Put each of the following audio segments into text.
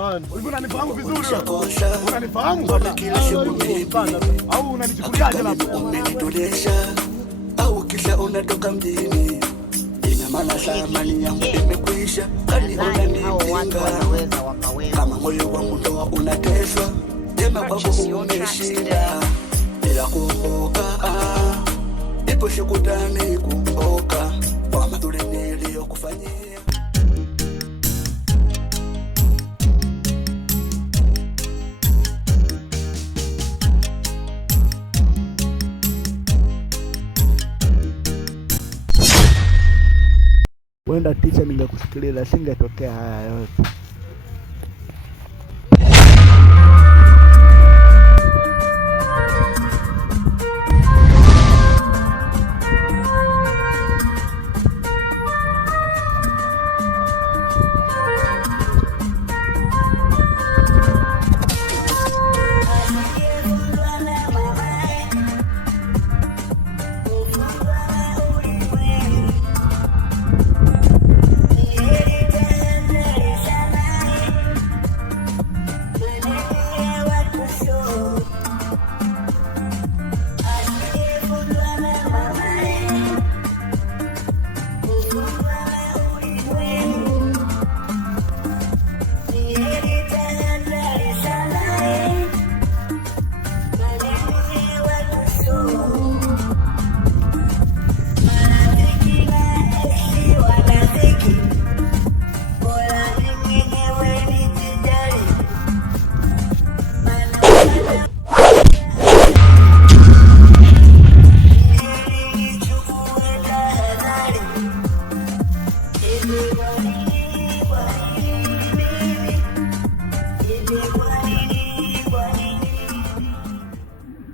Unanifahamu vizuri wewe? Unanifahamu? Au unanichukuliaje labda? Umenitolesha au kisha unatoka mjini. Ina maana thamani yangu imekwisha. Kani unanipinga kama moyo wangu ndo unateswa. Jema kwako umeshinda bila kumbuka. Ipo shukutani kumbuka kwa mazuri niliyokufanyia. Wenda ticha ningekusikiliza singetokea haya yote.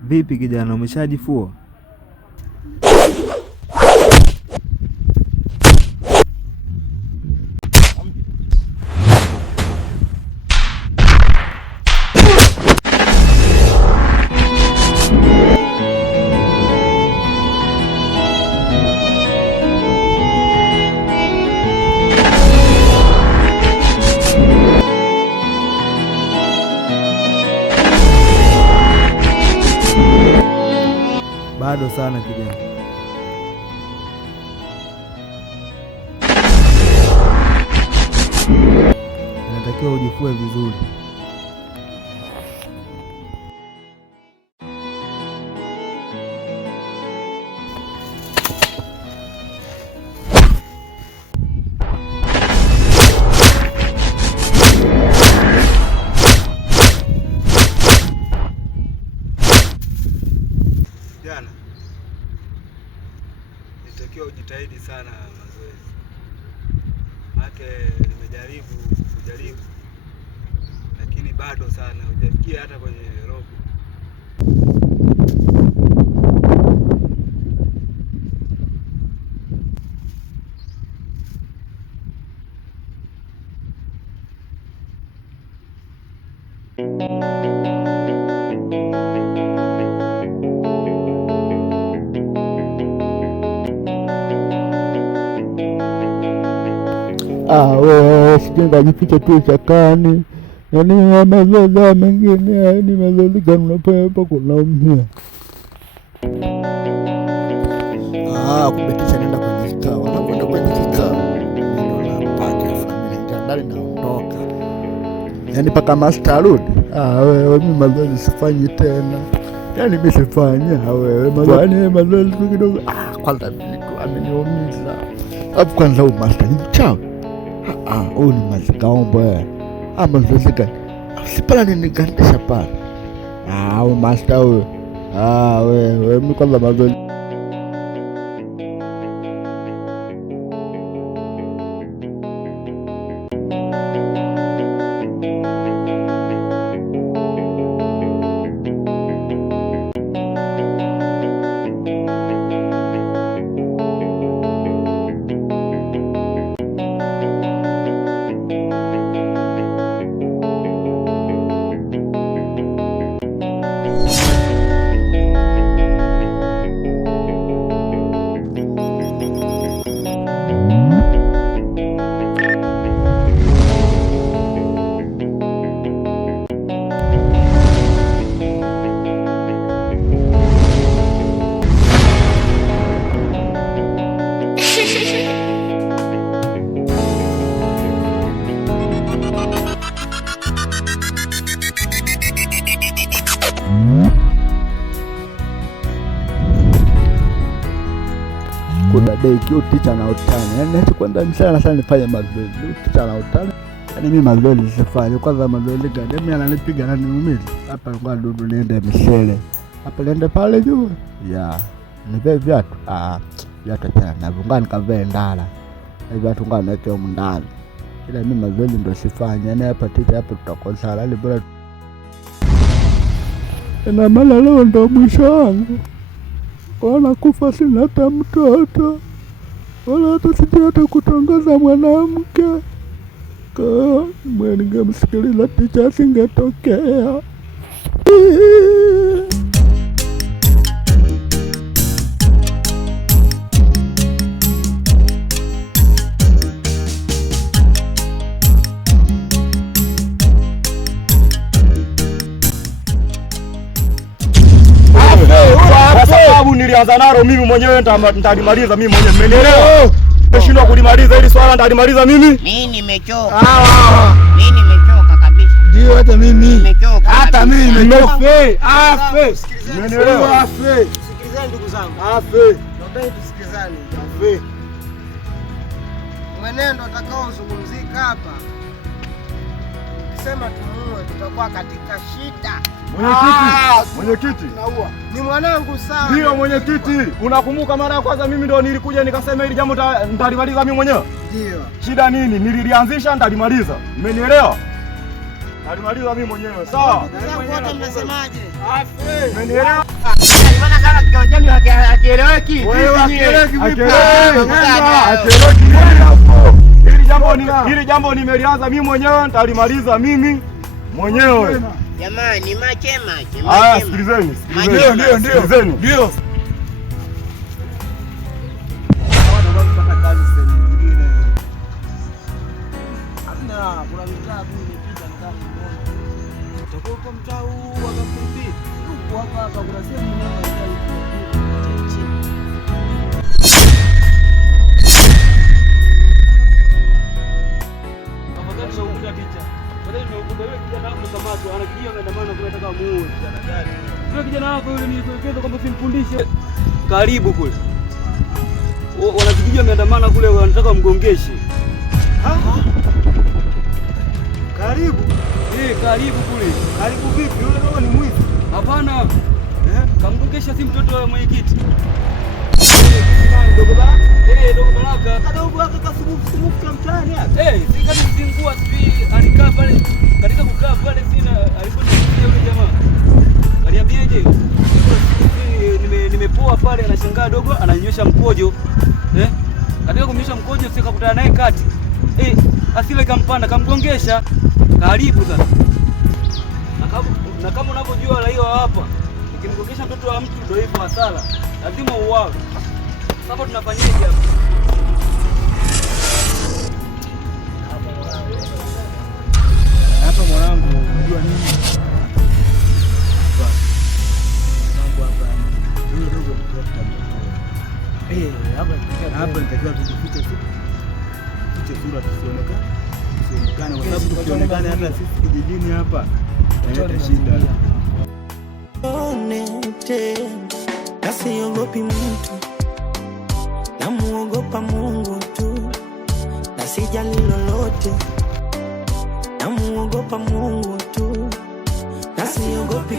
Vipi kijana, umeshajifua? Bado sana kijana. Inatakiwa ujifue vizuri. Jana nitakiwa ujitahidi sana mazoezi. Maana nimejaribu lakini bado sana hujafikia hata kwenye robo. Wewe sijenga jifiche tu chakani. Yaani mazoezi mengine, yaani mazoezi gani unapepa kunaumia. Kubetisha nenda kwenye kikao. Unakwenda kwenye kikao. Ndio napata familia ndani naondoka. Yaani paka master arudi. Wewe mimi mazoezi sifanyi tena. Yaani mimi sifanya wewe mazoezi kidogo. Kwanza mimi ameniumiza. Hapo kwanza master ni chao. Huyu ni mazikaombo mazoezi gani? Sipala ninikandisha pale. Huyu master huyu. Wewe mimi kwanza mazoezi. beki, uticha na utani. Yaani kwenda sana nifanye mazoezi. Uticha na utani. Yaani mimi mazoezi sifanye. Kwanza mazoezi gani? Mimi ananipiga na niumiza. Hapa kwa dudu niende Misele. Hapa niende pale juu. Ya. Nipe viatu. Viatu tena na vungani kavee ndala. Na viatu ngani naweke huko ndani. Ila mimi mazoezi ndio sifanye. Yaani hapa tita hapa tutakosa halali bora. Na maana leo ndo mwisho wangu. Wala kufa sina hata mtoto. Wala hata sijui hata kutongoza mwanamke. Kama ningemsikiliza ticha singetokea. Kwa sababu nilianza nalo mimi mwenyewe nitalimaliza mimi mwenyewe. Mmenielewa? Nimeshindwa kulimaliza hili swala nitalimaliza mimi. Mimi nimechoka. Mimi nimechoka kabisa. Ndio hata mimi. Nimechoka. Hata mimi nimechoka. Afe. Mmenielewa? Afe. Sikilizeni ndugu zangu. Afe. Naomba tusikilizane. Afe. Mwenendo utakaozungumzika hapa. Ukisema tumuue tutakuwa katika shida. Mwenyekiti. Ni mwanangu sawa. Ndio mwenyekiti. Unakumbuka mara ya kwanza mimi ndo nilikuja nikasema hili jambo nitalimaliza mimi mwenyewe? Ndio. Shida nini? Nililianzisha nitalimaliza. Mmenielewa? Nitalimaliza mimi mwenyewe. Sawa? Wote mnasemaje? Afe. Mmenielewa? Maana kama kiojani hakieleweki. Wewe hakieleweki vipi? Hili jambo nimelianza mimi mwenyewe nitalimaliza mimi mwenyewe. Jamani, machema. Sikilizeni. Ndio. Kuna mitaa tu imepita mtaa huu wakakumbia. Huko hapa kuna sehemu nyingi kijana wako yule nilikuelekeza kwamba usimfundishe. Karibu kule. Wanakijiji wameandamana kule wanataka mgongeshe. Karibu. Karibu kule. Karibu vipi? Yule dogo ni mwizi. Hapana. Kamgongesha si mtoto wa mwenyekiti. Dogo Baraka. Dogo Baraka. Kadogo wake kasumufu kwa mtaani hapa. Si kama mzingua sipi alikaa pale katika kukaa pale sina aliponiambia yule jamaa. Aliambiaje? Nimepoa pale anashangaa dogo ananyosha mkojo. Katika kumnyosha mkojo sika kutana naye kati. Asile kampanda kamgongesha. Karibu sasa. Na kama unavyojua raia hapa, ukimgongesha mtoto wa mtu ndio hivyo hasara. Lazima uwawe. Sasa tunafanyaje hapa? Hapa mwanangu, unajua nini? Mambo hapa. Yule dogo mtoto. Hapa nitakiwa tujifiche tu. Fiche sura tusionekane. Kwa sababu tukionekana hata sisi kijijini hapa inaleta shida. Nasiogopi mtu, namuogopa Mungu tu, na sijali lolote, namuogopa Mungu tu, na siogopi.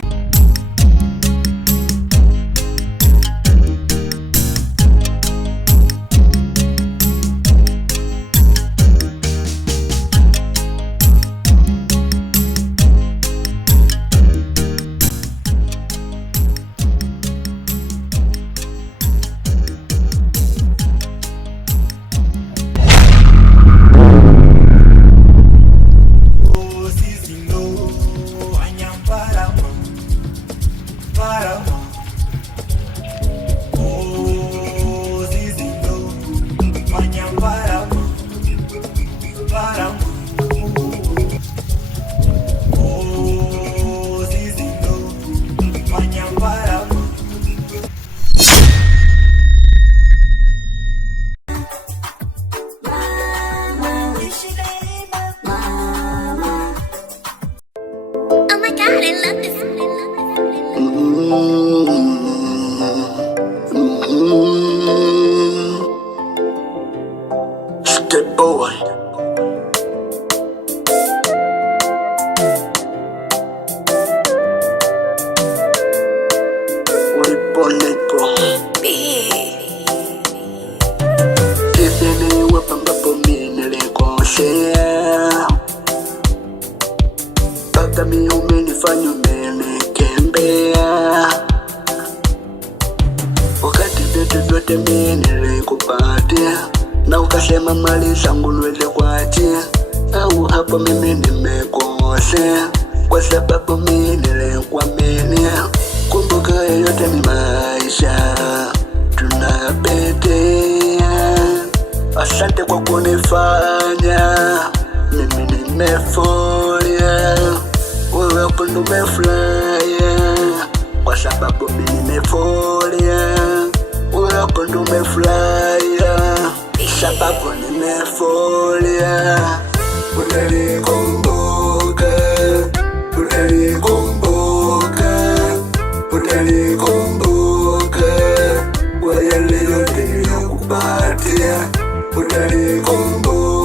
labda mimi umenifanya umenikembea, wakati vitu vyote mimi nilikupatia, na ukasema mali zangu niweze kuachia. Au hapo mimi nimekosea, kwa sababu mimi nilikuaminia. Kumbuka yote ni maisha tunapitia. Asante kwa kunifanya mimi nimefolia, wewe hapo ndo umefurahia, kwa sababu mimi nimefolia, wewe hapo ndo umefurahia, sababu nimefolia. Utanikumbuka, utanikumbuka, utanikumbuka kwa yale yote niliyokupatia. Utanikumbuka